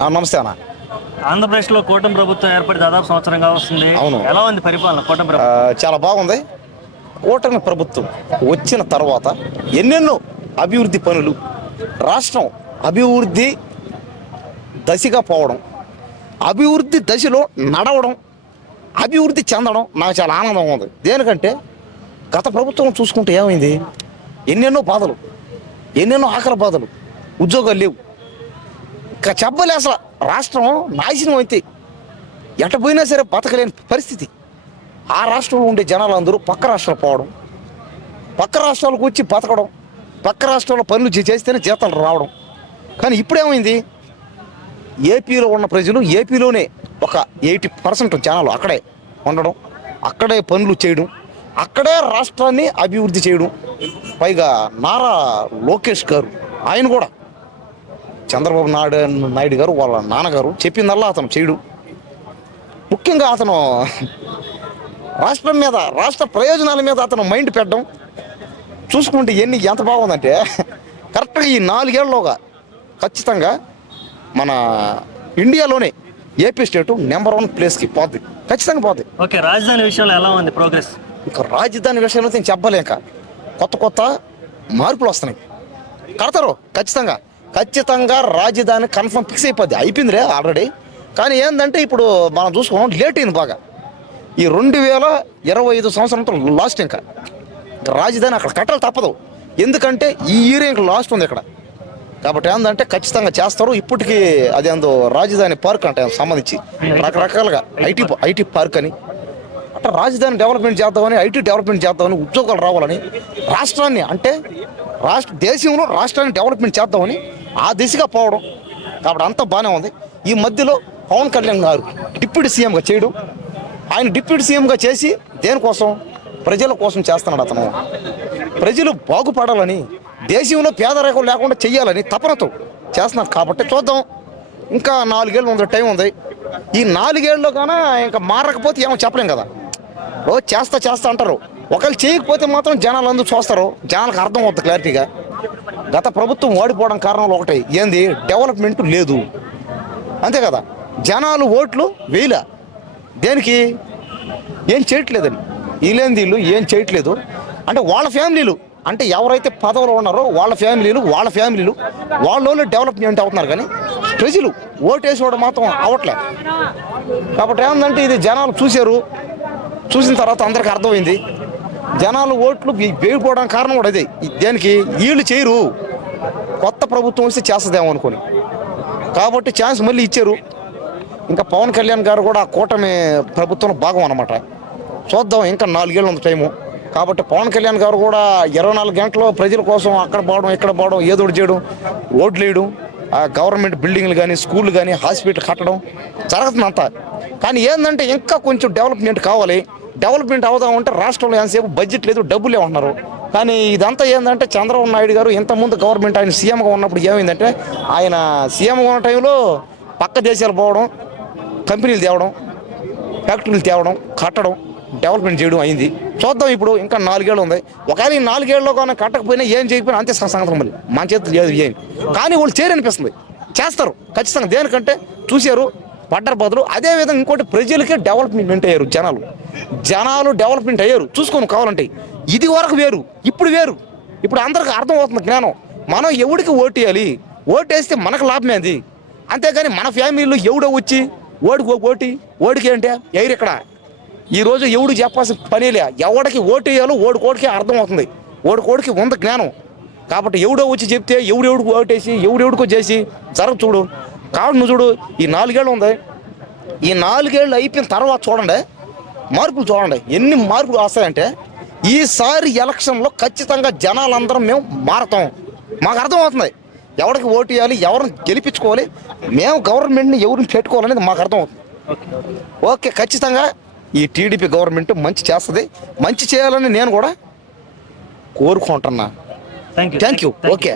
నమస్తే అన్న. ఆంధ్రప్రదేశ్లో కూటమి ప్రభుత్వం ఏర్పడి దాదాపు సంవత్సరంగా వస్తుంది అవును. ఎలా ఉంది పరిపాలన కూటమి ప్రభుత్వం? చాలా బాగుంది. కూటమి ప్రభుత్వం వచ్చిన తర్వాత ఎన్నెన్నో అభివృద్ధి పనులు రాష్ట్రం అభివృద్ధి దశగా పోవడం అభివృద్ధి దశలో నడవడం అభివృద్ధి చెందడం నాకు చాలా ఆనందంగా ఉంది. దేనికంటే గత ప్రభుత్వం చూసుకుంటే ఏమైంది? ఎన్నెన్నో బాధలు ఎన్నెన్నో ఆకలి బాధలు ఉద్యోగాలు లేవు. చెప్పలే అసలు. రాష్ట్రం నాశనం అయితే ఎట పోయినా సరే బతకలేని పరిస్థితి. ఆ రాష్ట్రంలో ఉండే జనాలందరూ పక్క రాష్ట్రాలు పోవడం పక్క రాష్ట్రాలకు వచ్చి బతకడం పక్క రాష్ట్రాల్లో పనులు చే- చేస్తేనే జీతాలు రావడం. కానీ ఇప్పుడేమైంది? ఏపీలో ఉన్న ప్రజలు ఏపీలోనే ఒక ఎయిటీ పర్సెంట్ జనాలు అక్కడే ఉండడం అక్కడే పనులు చేయడం అక్కడే రాష్ట్రాన్ని అభివృద్ధి చేయడం. పైగా నారా లోకేష్ గారు ఆయన కూడా చంద్రబాబు నాయుడు నాయుడు గారు వాళ్ళ నాన్నగారు చెప్పిందల్లా అతను చేయడు. ముఖ్యంగా అతను రాష్ట్రం మీద రాష్ట్ర ప్రయోజనాల మీద అతను మైండ్ పెట్టడం చూసుకుంటే ఎన్ని ఎంత బాగుందంటే కరెక్ట్గా ఈ నాలుగేళ్ళలోగా ఖచ్చితంగా మన ఇండియాలోనే ఏపీ స్టేటు నెంబర్ వన్ ప్లేస్కి పోద్ది. ఖచ్చితంగా పోద్ది. ఓకే రాజధాని విషయంలో ఎలా ఉంది ప్రోగ్రెస్? ఇక రాజధాని విషయంలో నేను చెప్పలేక కొత్త కొత్త మార్పులు వస్తున్నాయి. కడతారు ఖచ్చితంగా. ఖచ్చితంగా రాజధాని కన్ఫర్మ్ ఫిక్స్ అయిపోద్ది. అయిపోయిందిలే ఆల్రెడీ. కానీ ఏంటంటే ఇప్పుడు మనం చూసుకున్నాం లేట్ అయింది బాగా. ఈ రెండు వేల ఇరవై ఐదు సంవత్సరంతో లాస్ట్ ఇంకా. రాజధాని అక్కడ కట్టాలి తప్పదు. ఎందుకంటే ఈ ఇయర్ ఇంకా లాస్ట్ ఉంది ఇక్కడ. కాబట్టి ఏంటంటే ఖచ్చితంగా చేస్తారు. ఇప్పటికీ అది అందు రాజధాని పార్క్ అంటే సంబంధించి. రకరకాలుగా ఐటీ ఐటీ పార్క్ అని. అట్లా రాజధాని డెవలప్మెంట్ చేద్దామని ఐటీ డెవలప్మెంట్ చేద్దామని ఉద్యోగాలు రావాలని రాష్ట్రాన్ని అంటే రాష్ట్ర దేశంలో రాష్ట్రాన్ని డెవలప్మెంట్ చేద్దామని ఆ దిశగా పోవడం కాబట్టి అంతా బాగానే ఉంది. ఈ మధ్యలో పవన్ కళ్యాణ్ గారు డిప్యూటీ సీఎంగా చేయడం ఆయన డిప్యూటీ సీఎంగా చేసి దేనికోసం? ప్రజల కోసం చేస్తున్నాడు అతను. ప్రజలు బాగుపడాలని దేశంలో పేదరికం లేకుండా చెయ్యాలని తపనతో చేస్తున్నారు కాబట్టి చూద్దాం. ఇంకా నాలుగేళ్ళు ఉంది టైం ఉంది. ఈ నాలుగేళ్ళలో కాన ఇంకా మారకపోతే ఏమో చెప్పలేం కదా. రోజు చేస్తా చేస్తా అంటారు. ఒకళ్ళు చేయకపోతే మాత్రం జనాలు అందరూ చూస్తారు. జనాలకు అర్థం అవుతుంది క్లారిటీగా. గత ప్రభుత్వం ఓడిపోవడం కారణాలు ఒకటి. ఏంది? డెవలప్మెంట్ లేదు. అంతే కదా? జనాలు ఓట్లు వేయలే. దేనికి? ఏం చేయట్లేదని. వీళ్ళేంది వీళ్ళు? ఏం చేయట్లేదు. అంటే వాళ్ళ ఫ్యామిలీలు. అంటే ఎవరైతే పదవులు ఉన్నారో వాళ్ళ ఫ్యామిలీలు వాళ్ళ ఫ్యామిలీలు వాళ్ళలోనే డెవలప్మెంట్ అవుతున్నారు కానీ ప్రజలు ఓటేసేవాడు మాత్రం అవట్లే. కాబట్టి ఏమందంటే ఇది జనాలు చూశారు. చూసిన తర్వాత అందరికీ అర్థమైంది. జనాలు ఓట్లు వేగిపోవడానికి కారణం కూడా అదే. దానికి దేనికి వీళ్ళు చేయరు. కొత్త ప్రభుత్వం వస్తే చేస్తుందేమో అనుకొని. కాబట్టి ఛాన్స్ మళ్ళీ ఇచ్చారు. ఇంకా పవన్ కళ్యాణ్ గారు కూడా కూటమి ప్రభుత్వం భాగం అనమాట చూద్దాం ఇంకా నాలుగేళ్ళు ఉంది టైము. కాబట్టి పవన్ కళ్యాణ్ గారు కూడా ఇరవై నాలుగు గంటలు ప్రజల కోసం అక్కడ పోవడం ఇక్కడ పోవడం ఏదో చేయడం ఓట్లు వేయడం ఆ గవర్నమెంట్ బిల్డింగ్లు కానీ స్కూళ్ళు కానీ హాస్పిటల్ కట్టడం జరుగుతుంది అంతా. కానీ ఏంటంటే ఇంకా కొంచెం డెవలప్మెంట్ కావాలి. డెవలప్మెంట్ అవుదామంటే రాష్ట్రంలో ఎంతసేపు బడ్జెట్ లేదు డబ్బులు ఏమంటున్నారు కానీ ఇదంతా ఏంటంటే చంద్రబాబు నాయుడు గారు ఇంతకుముందు గవర్నమెంట్ ఆయన సీఎంగా ఉన్నప్పుడు ఏమైందంటే ఆయన సీఎంగా ఉన్న టైంలో పక్క దేశాలు పోవడం కంపెనీలు తేవడం ఫ్యాక్టరీలు తేవడం కట్టడం డెవలప్మెంట్ చేయడం అయింది. చూద్దాం ఇప్పుడు ఇంకా నాలుగేళ్ళు ఉంది. ఒకవేళ ఈ నాలుగేళ్ళలో కానీ కట్టకపోయినా ఏం చేయకపోయినా అంతే సంగతి మళ్ళీ. మన చేతులు లేదు ఏం. కానీ వాళ్ళు చేయరనిపిస్తుంది చేస్తారు. ఖచ్చితంగా దేనికంటే చూశారు. పడ్డారు బదులు అదేవిధంగా ఇంకోటి ప్రజలకే డెవలప్మెంట్ అయ్యారు జనాలు. జనాలు డెవలప్మెంట్ అయ్యారు. చూసుకోను కావాలంటే. ఇది వరకు వేరు ఇప్పుడు వేరు. ఇప్పుడు అందరికి అర్థం అవుతుంది జ్ఞానం. మనం ఎవడికి ఓటేయాలి ఓటేస్తే మనకు లాభమే అది అంతేగాని మన ఫ్యామిలీలో ఎవడో వచ్చి ఓడికి ఓటి ఓడికి ఏంటి? ఎయిర్ ఇక్కడ. ఈరోజు ఎవడు చెప్పాల్సిన పనిలే ఎవడికి ఓటేయాలో ఓడి కోడికి అర్థం అవుతుంది ఓడి కోడికి ఉంది జ్ఞానం. కాబట్టి ఎవడో వచ్చి చెప్తే ఎవడెవడికి ఓటేసి ఎవడెవడికో చేసి జరగ చూడు. కాబట్టి నువ్వు చూడు ఈ నాలుగేళ్ళు ఉంది. ఈ నాలుగేళ్ళు అయిపోయిన తర్వాత చూడండి మార్పులు చూడండి ఎన్ని మార్పులు వస్తాయంటే ఈసారి ఎలక్షన్లో ఖచ్చితంగా జనాలందరం మేము మారతాం. మాకు అర్థమవుతుంది. ఎవరికి ఓటు వేయాలి ఎవరిని గెలిపించుకోవాలి మేము గవర్నమెంట్ని ఎవరిని పెట్టుకోవాలనేది మాకు అర్థమవుతుంది. ఓకే ఖచ్చితంగా ఈ టీడీపీ గవర్నమెంట్ మంచి చేస్తుంది. మంచి చేయాలని నేను కూడా కోరుకుంటున్నా. Thank you thank you okay.